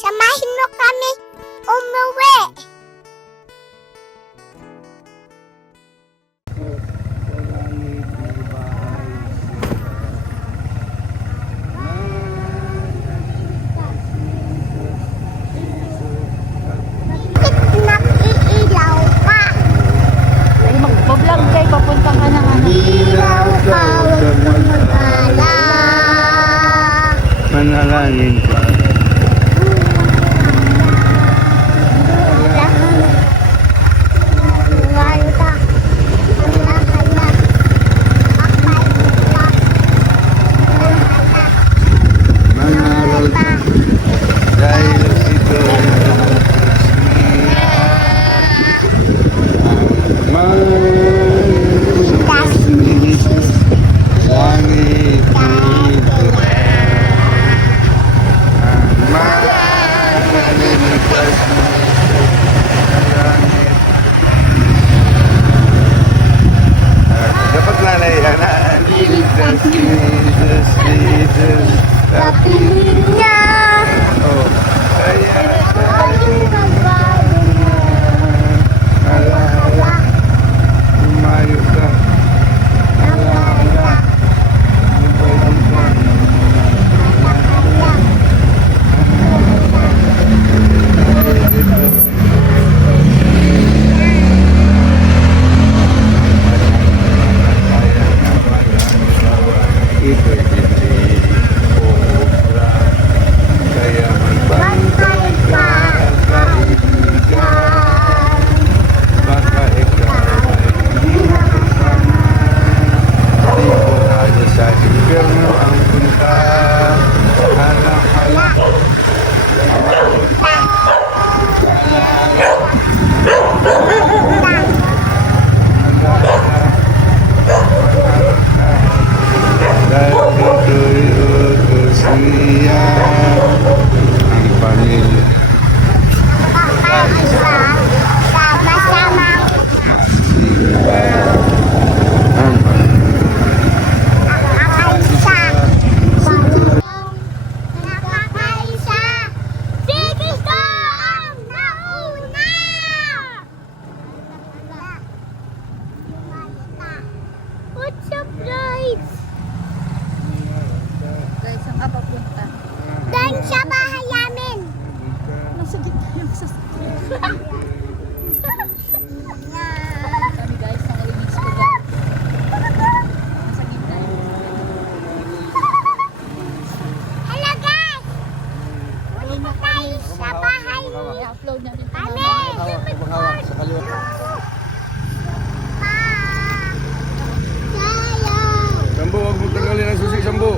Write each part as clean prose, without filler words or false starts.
Samahin mo kami umuwi. Nakiilaw ka. Ay, mag-vlog kayo, papunta ka ng ano. Ilaw ka, huwag kang mag-ala. Manalangin ka. Manalal ka. Dahil ito langit dito. Malilipas mo sa langit. Dapat nanay, Jesus, Jesus, Jesus, Kapiling niya. oh, kaya umayo ka. Kaya magbantay ka, kaibigan. Baka ikaw ay hindi makasama. Sigurado sa impyerno ang punta. Hala-hala. Dahil ito'y utos niya ang pamilya. Kakaisa, sama-sama. Ang pamilya. Nakakaisa. Nakakaisa. Si Cristo ang nauna. What's up, guys? Guys, saan ka papunta? Doon sa bahay namin. Nasa gitna yung sasakyan. Kami guys, nakalinis ko ba? Nasa gitna yung Hello, guys. Uli na tayo sa bahay. i-upload natin ito Kami. Hawak sa kaliwa. Pa. Tayo. Sambo, huwag mo tanggalin ang susi, Sambo.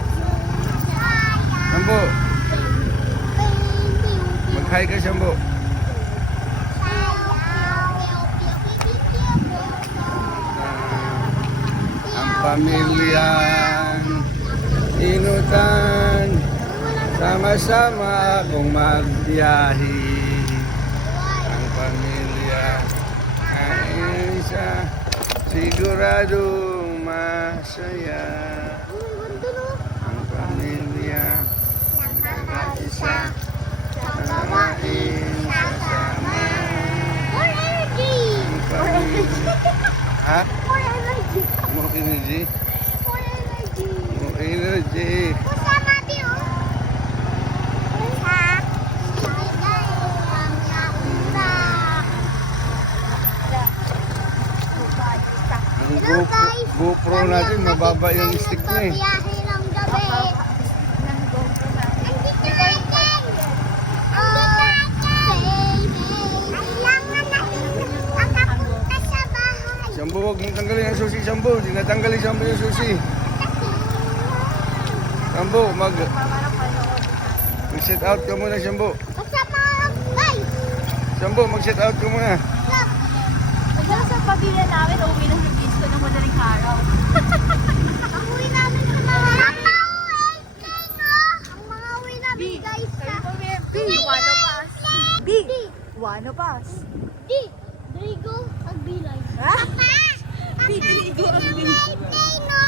Sambo, mag-hi ka, Sambo. Ang pamilyang inutan, sama-sama akong magbiyahe. Ang pamilya ay isa, siguradong masaya. Ang pamilya nag-isa, nanain kasama. More energy. Ang pamilya, ha? More energy. More energy? More energy. More energy. Pusa, Mami, oh. Pusa. Ligay ang nauna. Ang GoPro natin, mababa yung stick niya eh. Biyahe ng gabi. Andito natin. Kailangan natin makapunta sa bahay. Sambo, huwag mong tanggalin ang susi, Sambo. Hindi natanggalin Sambo yung susi. Sambo, mag-set out ka muna, Sambo. Kasama, guys. Sambo, mag-set out ka muna. Diyan sa pamilya namin, uwi na sa disco ng madaling araw. Ang uwi namin sa mga... Ang mga uwi namin, guys. B, one of us. B, one of us. Di, Drigo, Agbilay. Ha? Papa! B, Drigo, Agbilay. Dino.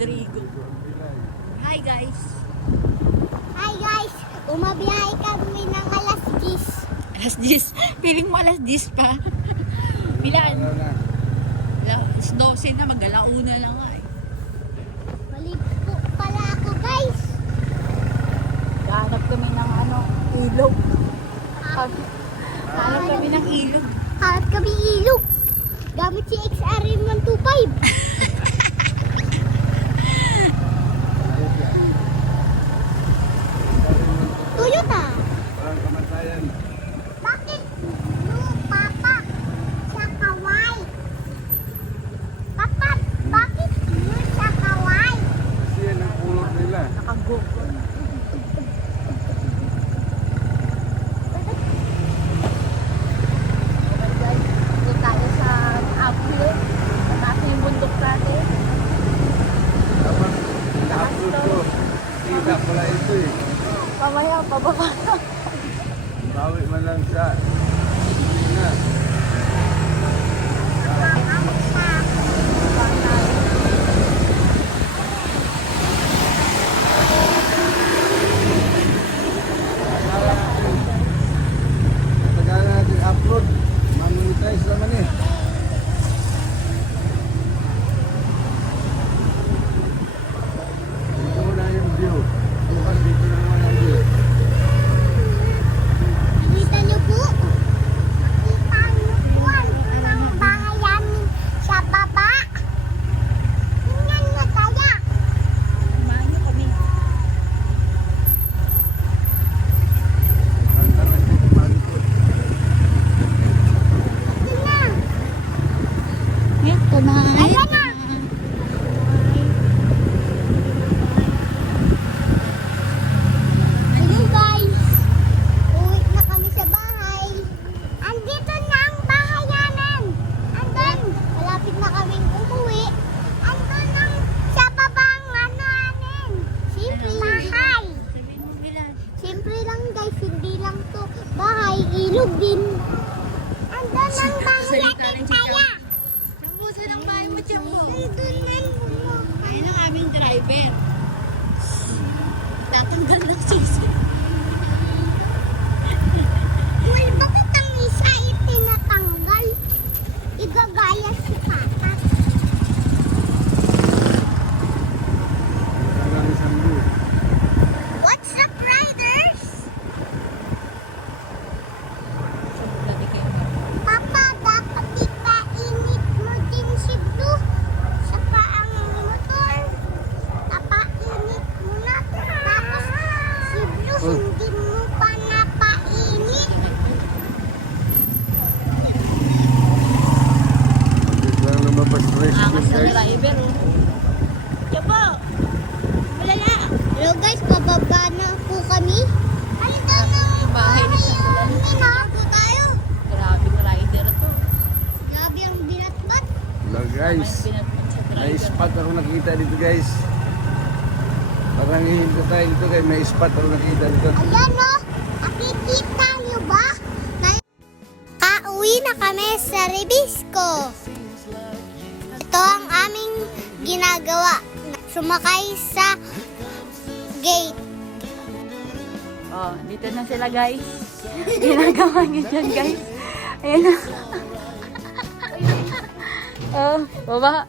Drigo. Hi guys. Hi, guys. Bumabiyahe kami ng alas 10. Alas 10. Piling mo alas 10 pa. Bilaan. Ano na? 12 na, mag-alauna lang nga eh. Malipo pala ako, guys. Hanap kami ng ilog. Hanap kami ng ilog. Hanap kami ilog. Gamit si XRM 125. Toyota. Parang kamatayan. Bakit papa sa kaway? Papa, bakit sa kaway? Kasi yan ang kulot nila. Nakagogo. Guys, dito tayo sa Apple. Nasa yung bundok natin. Dapat na-upload ko. Kita pala ito eh. Mamaya, pababa. Bawi man lang sa na. Tagal natin upload. Monetize naman eh. Dito na yung view. Bukas dito na naman ang view. Nakita niyo po? Nakita niyo po ang bahay namin sa baba. Tingnan niyo kaya. Samahan niyo kami. Ang tagal dito malikot. Tingnan. Ito na. Ayan na. Hello guys. Uwi na kami sa bahay. Andito na ang bahay namin. Andun. Malapit na kaming umuwi. Andun ang sa babang namin. Simple bahay. Sabihin mo, Milan. Simple lang guys. Hindi lang to bahay. Ilog din. Andun ang bahay Salita natin ng chicha. kaya. Nabusan ang bahay mo, Chambo. Andun na mo. Ayun ang aming driver. Tatanggal ng susi. Well, bakit ang isa itinatanggal? Igagaya si Papa. Tagal isang view. What's up, riders? Papa, dapat ipainit mo din si Blue. Saka ang motor. Napainit mo na. Tapos si Blue, hindi mo pa napainit. Dito lang lumabas fresh Angas yun na guys. driver, oh. Chambo! Malala! Hello guys, bababa na po kami. Ano daw ng Bahay ni Chambo. Minago tayo. Grabe ng rider to. Grabe ang binatbat. Hello guys. Pinatpat sa May driver. spot ako nakita dito guys. Parang hihinto tayo dito guys. May spot ako nakita dito. Ayan o, nakikita niyo ba? Kauwi na kami sa Rebisco. Ito ang aming ginagawa. Sumakay sa gate. Oh, dito na sila guys. Ginagawa niyo dyan guys. Ayan na. Oh, baba.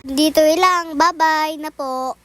Dito lang. Bye-bye na po.